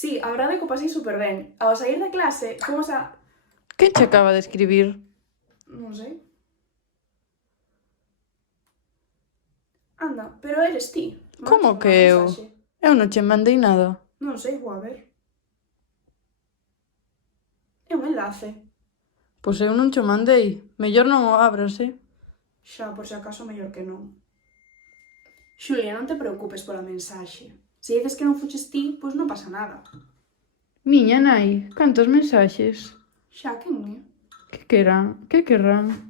Sí, a verdade é que o pasei super ben. Ao sair de clase, fomos a... Quen che acaba de escribir? Non sei. Anda, pero eres ti. Como Mandaste que unha eu? mensaxe. Eu non che mandei nada. Non sei, vou a ver. É un enlace. Pois eu non che mandei. Mellor non o abras, Xa, por se acaso, mellor que non. Xulia, non te preocupes pola mensaxe. Se dices que non fuches ti, pois non pasa nada. Miña nai, cantos mensaxes? Xa, quen é? Que querrán?